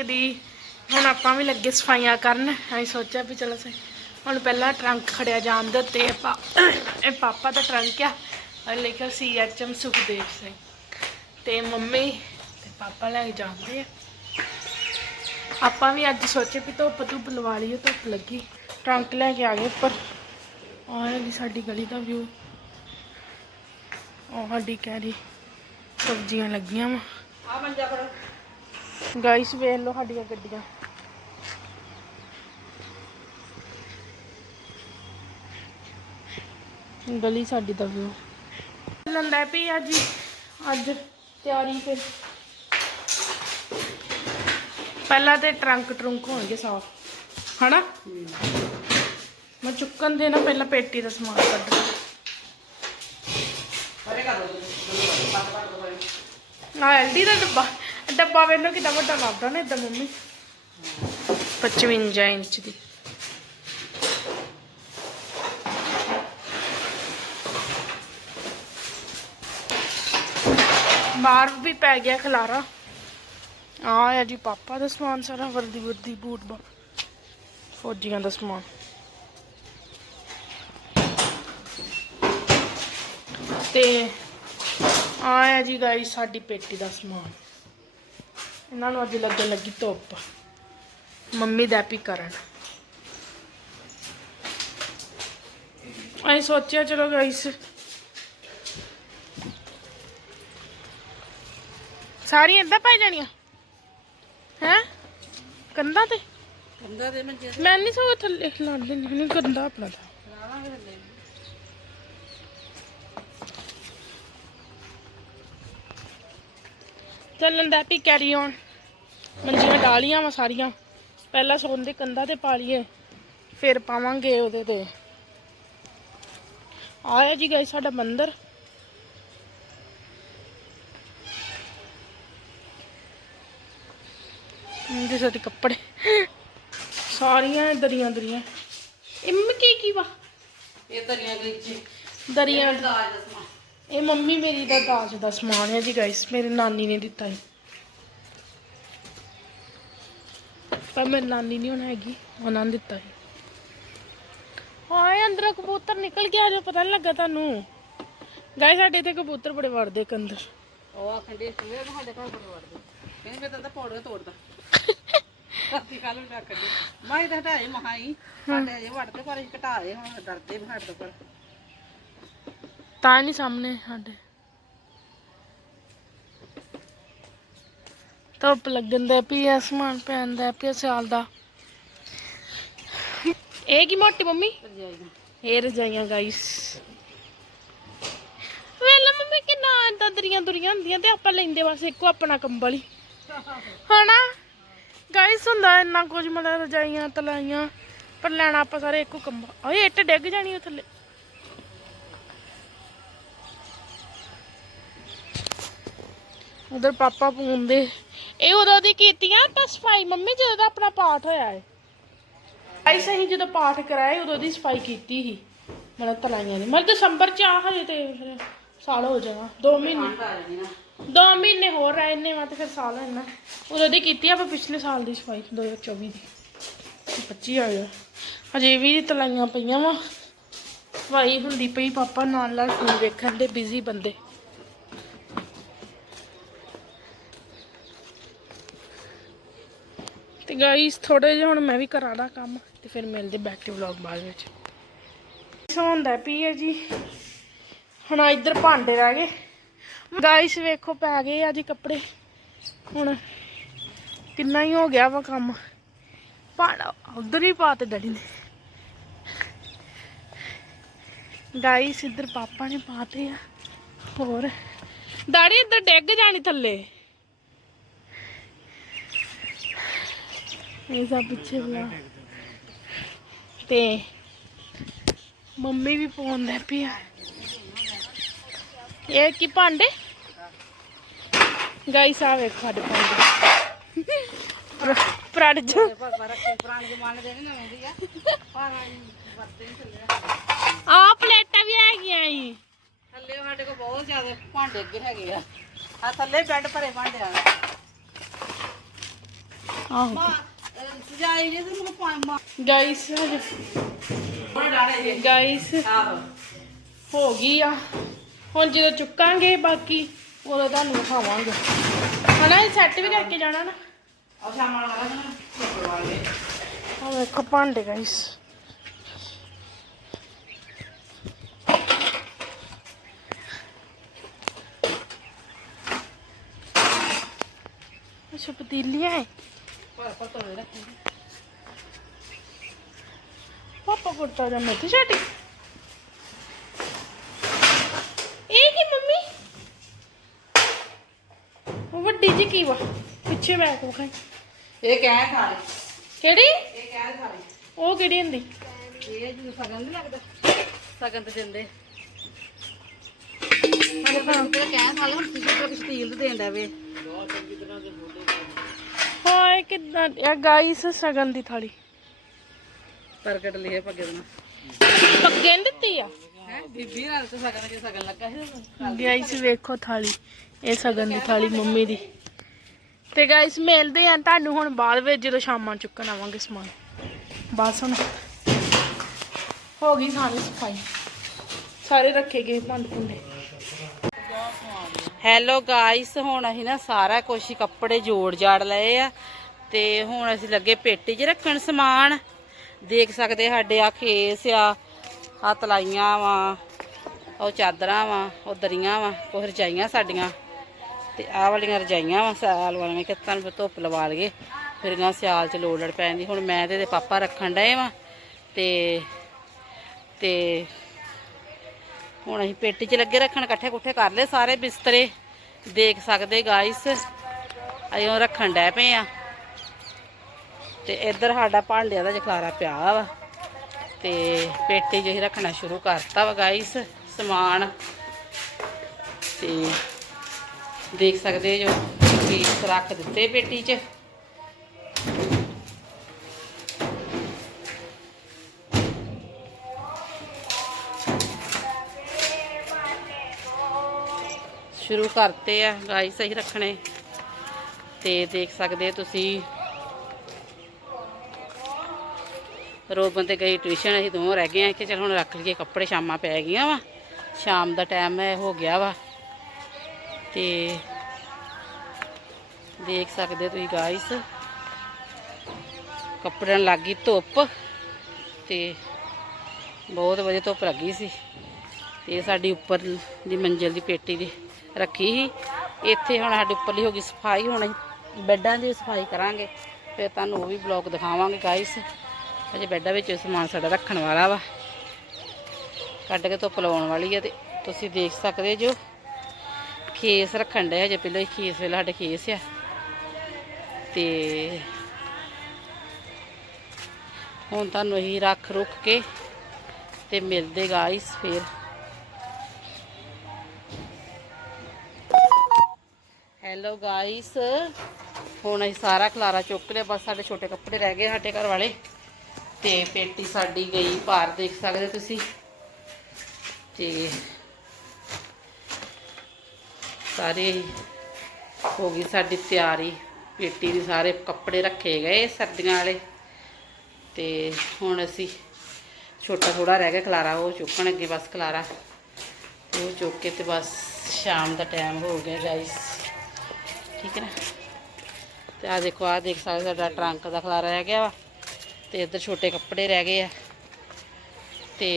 ਦੀ। ਹੁਣ ਆਪਾਂ ਵੀ ਲੱਗੇ ਸਫਾਈਆਂ ਕਰਨ। ਅਸੀਂ ਸੋਚਿਆ ਵੀ ਚਲੋ ਸੇ ਹੁਣ ਪਹਿਲਾਂ ਟਰੰਕ ਖੜਿਆ ਜਾਣ ਦੇ ਤੇ ਇਹ ਪਾਪਾ ਦਾ ਟਰੰਕ ਆ। ਔਰ ਲਿਖਿਆ ਸੀ ਐਚ ਸੁਖਦੇਵ ਸਿੰਘ। ਤੇ ਮੰਮੀ ਤੇ ਪਾਪਾ ਲੈ ਜਾਂਦੇ ਆ। ਆਪਾਂ ਵੀ ਅੱਜ ਸੋਚੇ ਵੀ ਧੁੱਪ ਧੁੱਪ ਲਵਾ ਲਈਏ, ਧੁੱਪ ਲੱਗੀ। ਟਰੰਕ ਲੈ ਕੇ ਆ ਗਏ ਉੱਪਰ। ਆਹ ਜੀ ਸਾਡੀ ਗਲੀ ਦਾ ਵਿਊ ਉਹ ਸਾਡੀ ਕੈਰੀ ਸਬਜ਼ੀਆਂ ਲੱਗੀਆਂ ਵਾ। ਆ ਮੰਜਾ ਫੜ। ਗਾਈਸ ਵੇਖ ਲਓ ਸਾਡੀਆਂ ਗੱਡੀਆਂ। ਗਲੀ ਸਾਡੀ ਦਾ ਵਿਊ। ਲੰਦਾ ਪਈ ਅੱਜ ਅੱਜ ਤਿਆਰੀ ਫਿਰ। ਪਹਿਲਾਂ ਤੇ ਟਰੰਕ ਟਰੰਕ ਹੋਣਗੇ ਸਾਫ਼। ਹਨਾ? ਮੈਂ ਚੁੱਕਣ ਦੇ ਨਾ ਪਹਿਲਾਂ ਪੇਟੀ ਦਾ ਸਮਾਨ ਕੱਢ ਪਰੇ ਕਰ ਦੋ ਨਾ ਐਲਡੀ ਦਾ ਡੱਬਾ। ਡੱਬਾ ਵੇਖੋ ਕਿੰਨਾ ਵੱਡਾ ਲੱਗਦਾ ਨਾ ਇਦਾਂ ਮੰਮੀ। 55 ਇੰਚ ਦੀ। ਬਾਹਰ ਵੀ ਪੈ ਗਿਆ ਖਲਾਰਾ। ਆ ਆ ਜੀ ਪਾਪਾ ਦਾ ਸਮਾਨ ਸਾਰਾ ਵਰਦੀ ਵਰਦੀ ਬੂਟ ਬਾ ਫੌਜੀਆਂ ਦਾ ਸਮਾਨ। ਤੇ ਆਇਆ ਜੀ ਗਾਈਸ ਸਾਡੀ ਪੇਟੀ ਦਾ ਸਮਾਨ। ਇਹਨਾਂ ਨੂੰ ਅੱਜ ਲੱਗਣ ਲੱਗੀ ਧੁੱਪ। ਮੰਮੀ ਦਾ ਵੀ ਕਰਨ। ਅਸੀਂ ਸੋਚਿਆ ਚਲੋ ਗਾਈਸ ਸਾਰੀਆਂ ਏਦਾਂ ਪਾਈ ਜਾਣੀਆਂ? ਹੈ? ਕੰਧਾਂ ਤੇ? ਕੰਦਾ ਦੇ ਮੰਜੇ ਮੈਂ ਨਹੀਂ ਸੋ ਥੱਲੇ ਲਾ ਦੇਣੀ ਨਹੀਂ ਗੰਦਾ ਆਪਣਾ ਤਾਂ ਲਾਵਾਂਗੇ ਥੱਲੇ। ਚੱਲਣ ਦਾ ਵੀ ਕੈਰੀ ਔਨ ਮੰਜੀਆਂ ਡਾਲੀਆਂ ਵਾ ਸਾਰੀਆਂ। ਪਹਿਲਾਂ ਸੌਣ ਦੇ ਕੰਧਾਂ ਤੇ ਪਾ ਲਈਏ ਫਿਰ ਪਾਵਾਂਗੇ ਉਹਦੇ ਤੇ। ਆਇਆ ਜੀ ਗਾਇਸ ਸਾਡਾ ਮੰਦਿਰ। ਇਹਦੇ ਸਾਡੇ ਕੱਪੜੇ। ਸਾਰੀਆਂ ਦਰੀਆਂ ਦਰੀਆਂ। ਇਹ ਕੀ ਕੀ ਵਾ? ਇਹ ਤਰੀਆਂ ਗਈਚੀ ਦਰੀਆਂ। ਦਾਜ ਦਾ ਸਮਾਨ। ਇਹ ਮੰਮੀ ਮੇਰੀ ਦਾ ਦਾਜ ਦਾ ਸਮਾਨ ਹੈ ਜੀ ਗਾਇਸ ਮੇਰੀ ਨਾਨੀ ਨੇ ਦਿੱਤਾ ਸੀ ਪਰ ਮੇਰੀ ਨਾਨੀ ਨਹੀਂ ਹੁਣ ਹੈਗੀ, ਉਹਨਾਂ ਨੇ ਦਿੱਤਾ ਸੀ। ਹਾਏ, ਅੰਦਰ ਕਬੂਤਰ ਨਿਕਲ ਗਿਆ ਜੋ ਪਤਾ ਨਹੀਂ ਲੱਗਾ ਤੁਹਾਨੂੰ। ਗਾਇਸ ਸਾਡੇ ਇੱਥੇ ਕਬੂਤਰ ਬੜੇ ਵੜਦੇ ਇੱਕ ਉਹ ਆਖਣ ਦੇ ਸਾਡੇ ਘਰ ਬੜੇ ਵੜਦੇ। ਕਹਿੰਦੇ, ਮੈਂ ਤਾਂ ਤਾਂ ਪੌੜੇ ਤੋੜਦਾ। ਰਾਤੀ ਕੱਲ ਨੂੰ ਰੱਖ ਦੇ ਮੈਂ ਤਾਂ ਹਟਾਏ ਮਹਾਈ ਸਾਡੇ ਅਜੇ ਵੜਦੇ ਪਰ ਅਸੀਂ ਘਟਾਏ ਹੁਣ ਡਰਦੇ ਵੀ ਹਟਦੇ ਪਰ। ਤਾਂ ਨਹੀਂ ਸਾਹਮਣੇ ਸਾਡੇ। ਧੁੱਪ ਲੱਗਣ ਦੇ ਪੀ ਅਸਮਾਨ ਪੈਣ ਦਾ ਪੀ ਸਿਆਲ ਦਾ। ਇਹ ਕੀ ਮੋਟੀ ਮੰਮੀ? ਜਾਈਦਾ ਇਹ ਰਜਾਈਆਂ ਗਾਈਸ ਵੇਲਾ ਮੰਮੀ ਕਿੰਨਾ ਏਦਾਂ ਦਰੀਆਂ ਦੁਰੀਆਂ ਹੁੰਦੀਆਂ ਤੇ ਆਪਾਂ ਲੈਂਦੇ ਬਸ ਇੱਕੋ ਆਪਣਾ ਕੰਬਲ ਹੀ। ਹਨਾ? ਗਾਈਸ ਹੁੰਦਾ ਇੰਨਾ ਕੁਝ, ਮਤਲਬ ਰਜਾਈਆਂ, ਤਲਾਈਆਂ, ਪਰ ਲੈਣਾ ਆਪਾਂ ਸਾਰੇ ਇੱਕੋ ਕੰਬਲ ਓਏ ਇੱਟ ਡਿੱਗ ਜਾਣੀ ਉਹ ਥੱਲੇ। ਉਧਰ ਪਾਪਾ ਪੂੰਦੇ। ਇਹ ਉਦੋਂ ਦੀ ਕੀਤੀਆਂ ਆਪਾਂ ਸਫ਼ਾਈ ਮੰਮੀ ਜਦੋਂ ਦਾ ਆਪਣਾ ਪਾਠ ਹੋਇਆ ਹੈ ਐਸੇ ਹੀ ਜਦੋਂ ਪਾਠ ਕਰਾਏ, ਉਦੋਂ ਦੀ ਸਫ਼ਾਈ ਕੀਤੀ ਸੀ। ਮਤਲਬ ਤਲਾਈਆਂ ਦੀ ਮਤਲਬ ਦਸੰਬਰ ਚ ਆ ਹਜੇ ਤੇ ਸਾਲ ਹੋ ਜਾਣਾ। 2 ਮਹੀਨੇ। ਆ 2 ਮਹੀਨੇ ਹੋਰ ਰਹੇ ਨੇ ਵਾ ਤੇ ਫਿਰ ਸਾਲ ਹੋਣਾ ਉਦੋਂ ਦੀ ਕੀਤੀ ਆਪਾਂ ਪਿਛਲੇ ਸਾਲ ਦੀ ਸਫ਼ਾਈ 2024 ਦੀ। 25 ਆ ਗਿਆ। ਹਜੇ ਵੀ ਤਲਾਈਆਂ ਪਈਆਂ ਵਾ। ਸਫ਼ਾਈ ਹੁੰਦੀ ਪਈ, ਪਾਪਾ ਨਾਲ ਨਾਲ ਫੋਨ ਵੇਖਣ ਦੇ ਬਿਜ਼ੀ ਬੰਦੇ। ਤੇ ਗਾਈਸ ਥੋੜੇ ਜਿਹਾ ਹੁਣ ਮੈਂ ਵੀ ਕਰਾਣਾ ਕੰਮ ਤੇ ਫਿਰ ਮਿਲਦੇ ਬੈਕ ਟੂ ਵਲੌਗ ਬਾਅਦ ਵਿੱਚ। ਸੌਂਦਾ ਪਈ ਹੈ ਜੀ। ਹੁਣ ਇੱਧਰ ਭਾਂਡੇ ਰਹਿ ਗਏ। ਗਾਈਸ ਵੇਖੋ ਪੈ ਗਏ ਆ ਜੀ ਕੱਪੜੇ। ਹੁਣ ਕਿੰਨਾ ਹੀ ਹੋ ਗਿਆ ਵਾ ਕੰਮ। ਭਾਂਡਾ ਉਧਰ ਹੀ ਪਾਤੇ ਡੈਡੀ ਨੇ। ਗਾਈਸ ਇੱਧਰ ਪਾਪਾ ਨੇ ਪਾਤੇ ਆ। ਹੋਰ। ਡੈਡੀ, ਇੱਧਰ ਡਿੱਗ ਜਾਣੀ ਥੱਲੇ। ਇਹ ਸਭ ਪਿੱਛੇ ਬੁਲਾ ਤੇ ਮੰਮੀ ਵੀ ਪਾਉਂਦੇ ਪਿਆ ਇਹ ਕੀ ਭਾਂਡੇ? ਗਾਈਸ ਆ ਵੇਖ ਸਾਡੇ ਭਾਂਡੇ ਪ੍ਰੜ ਜੋ ਆ ਪਲੇਟਾਂ ਵੀ ਹੈਗੀਆਂ ਈ। ਥੱਲੇ ਸਾਡੇ ਕੋਲ ਬਹੁਤ ਜ਼ਿਆਦਾ ਭਾਂਡੇ ਅੱਗੇ ਹੈਗੇ ਆ। ਆ ਥੱਲੇ ਬੈੱਡ ਭਰੇ ਭਾਂਡੇ ਆ। ਆਹੋ। ਜੇ ਗਾਈਸ ਗਾਈਸ ਹੋ ਗਈ ਆ। ਹੁਣ ਜਦੋਂ ਚੁੱਕਾਂਗੇ ਬਾਕੀ, ਉਦੋਂ ਤੁਹਾਨੂੰ ਵਿਖਾਵਾਂਗੇ। ਹਨਾ, ਇਹ ਸੈੱਟ ਵੀ ਕਰਕੇ ਜਾਣਾ ਨਾ। ਆ ਵੇਖੋ ਭਾਂਡੇ ਗਾਈਸ ਅੱਛਾ, ਪਤੀਲੀਆਂ ਹੈ ਪਰ ਪਰ ਤੋੜੇ ਰੱਖੀ ਪਾਪਾ ਕੁੜਤਾ ਜਾਂ ਮੇਥੀ ਛਾਟੀ? ਇਹ ਕੀ ਮੰਮੀ? ਉਹ ਵੱਡੀ ਜੀ ਕੀ ਵਾ? ਪਿੱਛੇ ਬੈਕ ਵਿਖਾਈ ਇਹ ਕਹਿ ਖਾ ਲੈ। ਕਿਹੜੀ? ਇਹ ਕਹਿ ਖਾ ਲੈ। ਉਹ ਕਿਹੜੀ ਹੁੰਦੀ? ਇਹ ਜੀ ਸਗਨ ਨਹੀਂ ਲੱਗਦਾ। ਸਗਨ ਤੇ ਦਿੰਦੇ। ਭਰਾ ਤੇ ਕਹਿ ਖਾ ਲੈ ਹੁਣ ਤੁਸੀਂ ਤਾਂ ਸਟੀਲ ਦੇ ਦੇਣ ਵੇ? ਹਾਏ ਕਿਦਾਂ ਇਹ ਗਾਈਸ ਸਗਨ ਦੀ ਥਾਲੀ। ਪ੍ਰਗਟ ਲਿਖੇ ਪੱਗੇ ਦੇ ਪੱਗੇ ਨੀ ਦਿੱਤੀ ਆ? ਹੈ? ਬੀਬੀ ਨਾਲ ਤੇ ਸਗਨ ਚ ਸਗਨ ਲੱਗਾ ਸੀ। ਗਾਈਸ ਵੇਖੋ ਥਾਲੀ। ਇਹ ਸਗਨ ਦੀ ਥਾਲੀ ਮੰਮੀ ਦੀ। ਤੇ ਗਾਈਸ ਮਿਲਦੇ ਆ ਤੁਹਾਨੂੰ ਹੁਣ ਬਾਅਦ ਵਿੱਚ ਜਦੋਂ ਸ਼ਾਮਾਂ ਚੁੱਕਣ ਆਵਾਂਗੇ ਸਮਾਨ। ਬਸ ਹੁਣ ਹੋ ਗਈ ਸਾਰੀ ਸਫ਼ਾਈ। ਸਾਰੇ ਰੱਖੇ ਗਏ ਭਾਂਡੇ ਭੁੰਡੇ ਹੈਲੋ ਗਾਇਸ ਹੁਣ ਅਸੀਂ ਨਾ ਸਾਰਾ ਕੁਝ ਕੱਪੜੇ ਜੋੜ ਜਾੜ ਲਏ ਆ ਤੇ ਹੁਣ ਅਸੀਂ ਲੱਗੇ ਪੇਟੀ 'ਚ ਰੱਖਣ ਸਮਾਨ। ਦੇਖ ਸਕਦੇ ਸਾਡੇ ਆ ਖੇਸ ਆ ਆ ਤਲਾਈਆਂ ਵਾ, ਉਹ ਚਾਦਰਾਂ ਵਾ, ਉਹ ਦਰੀਆਂ ਵਾ ਕੁਝ ਰਜਾਈਆਂ ਸਾਡੀਆਂ। ਤੇ ਆਹ ਵਾਲੀਆਂ ਰਜਾਈਆਂ ਵਾ, ਸਿਆਲ ਵਾਲੀਆਂ ਕਿ ਤੁਹਾਨੂੰ ਧੁੱਪ ਲਵਾ ਲਈਏ। ਫਿਰ ਇਹਨਾਂ ਸਿਆਲ 'ਚ ਲੋੜ ਲੜ ਪੈਂਦੀ। ਹੁਣ ਮੈਂ ਤੇ ਇਹਦੇ ਪਾਪਾ ਰੱਖਣ ਡਏ ਵਾ। ਤੇ ਤੇ ਹੁਣ ਅਸੀਂ ਪੇਟੀ 'ਚ ਲੱਗੇ ਰੱਖਣ, ਇਕੱਠੇ ਕੁੱਠੇ ਕਰ ਲਏ ਸਾਰੇ ਬਿਸਤਰੇ। ਦੇਖ ਸਕਦੇ ਗਾਇਸ ਅਸੀਂ ਉਹ ਰੱਖਣ ਡੈ ਪਏ ਆ। ਤੇ ਇੱਧਰ ਸਾਡਾ ਭਾਂਡਿਆਂ ਦਾ ਜਖਲਾਰਾ ਪਿਆ ਵਾ। ਤੇ ਪੇਟੀ 'ਚ ਅਸੀਂ ਰੱਖਣਾ ਸ਼ੁਰੂ ਕਰਤਾ ਵਾ ਗਾਇਸ ਸਮਾਨ। ਤੇ ਦੇਖ ਸਕਦੇ ਜੋ ਪੀਸ ਰੱਖ ਦਿੱਤੇ ਪੇਟੀ 'ਚ। ਕਰਤੇ ਆ ਗਾਇਸ ਅਸੀਂ ਰੱਖਣੇ। ਤੇ ਦੇਖ ਸਕਦੇ ਤੁਸੀਂ। ਰੋਬਨ ਤੇ ਗਈ ਟਿਊਸ਼ਨ ਅਸੀਂ ਦੋਵੇਂ ਰਹਿ ਗਏ ਆ ਕਿ ਚਲ ਹੁਣ ਰੱਖ ਲਈਏ, ਕੱਪੜੇ ਸ਼ਾਮਾਂ ਪੈ ਗਈਆਂ ਵਾ। ਸ਼ਾਮ ਦਾ ਟਾਈਮ ਹੈ ਹੋ ਗਿਆ ਵਾ। ਤੇ ਦੇਖ ਸਕਦੇ ਤੁਸੀਂ ਗਾਇਸ ਕੱਪੜਿਆਂ ਨੂੰ ਲੱਗ ਗਈ ਧੁੱਪ ਤੇ ਬਹੁਤ ਵਧੀਆ ਧੁੱਪ ਲੱਗੀ ਸੀ। ਤੇ ਸਾਡੀ ਉੱਪਰ ਦੀ ਮੰਜ਼ਿਲ ਦੀ ਪੇਟੀ ਦੀ। ਰੱਖੀ ਸੀ। ਇੱਥੇ ਹੁਣ ਸਾਡੇ ਉੱਪਰਲੀ ਹੋ ਗਈ ਸਫ਼ਾਈ, ਹੁਣ ਅਸੀਂ ਬੈੱਡਾਂ ਦੀ ਸਫ਼ਾਈ ਕਰਾਂਗੇ। ਫਿਰ ਤੁਹਾਨੂੰ ਉਹ ਵੀ ਬਲੌਗ ਦਿਖਾਵਾਂਗੇ ਗਾਇਸ ਅਜੇ ਬੈੱਡਾਂ ਵਿੱਚ ਸਮਾਨ ਸਾਡਾ ਰੱਖਣ ਵਾਲਾ ਵਾ। ਕੱਢ ਕੇ ਧੁੱਪ ਲਵਾਉਣ ਵਾਲੀ ਆ ਤੇ ਤੁਸੀਂ ਦੇਖ ਸਕਦੇ ਜੋ। ਖੇਸ ਰੱਖਣ ਦੇ ਹਜੇ ਪਹਿਲਾਂ ਹੀ ਖੇਸ ਵੇਲੇ ਸਾਡੇ ਖੇਸ ਆ। ਤੇ ਹੁਣ ਤੁਹਾਨੂੰ ਅਸੀਂ ਰੱਖ ਰੁੱਖ ਕੇ ਤੇ ਮਿਲਦੇ ਗਾਇਸ ਫਿਰ। ਹੈਲੋ ਗਾਇਸ ਹੁਣ ਅਸੀਂ ਸਾਰਾ ਖਲਾਰਾ ਚੁੱਕ ਲਿਆ, ਬਸ ਸਾਡੇ ਛੋਟੇ ਕੱਪੜੇ ਰਹਿ ਗਏ ਸਾਡੇ ਘਰ ਵਾਲੇ। ਤੇ ਪੇਟੀ ਸਾਡੀ ਗਈ ਭਾਰ ਦੇਖ ਸਕਦੇ ਤੁਸੀਂ। ਤੇ ਸਾਰੇ ਹੋ ਗਈ ਸਾਡੀ ਤਿਆਰੀ। ਪੇਟੀ ਦੀ ਸਾਰੇ ਕੱਪੜੇ ਰੱਖੇ ਗਏ ਸਰਦੀਆਂ ਵਾਲੇ। ਤੇ ਹੁਣ ਅਸੀਂ ਛੋਟਾ ਥੋੜਾ ਰਹਿ ਗਿਆ ਖਲਾਰਾ, ਉਹ ਚੁੱਕਣ ਅੱਗੇ ਬਸ ਖਲਾਰਾ। ਉਹ ਚੁੱਕ ਕੇ ਤੇ ਬਸ ਸ਼ਾਮ ਦਾ ਟਾਈਮ ਹੋ ਗਿਆ ਗਾਇਸ ਠੀਕ ਹੈ ਨਾ? ਤੇ ਆ ਦੇਖੋ ਆ ਦੇਖ ਸਕਦੇ ਸਾਡਾ ਟਰੰਕ ਦਾ ਖਲਾਰਾ ਰਹਿ ਗਿਆ ਵਾ ਤੇ ਇੱਧਰ ਛੋਟੇ ਕੱਪੜੇ ਰਹਿ ਗਏ ਆ। ਤੇ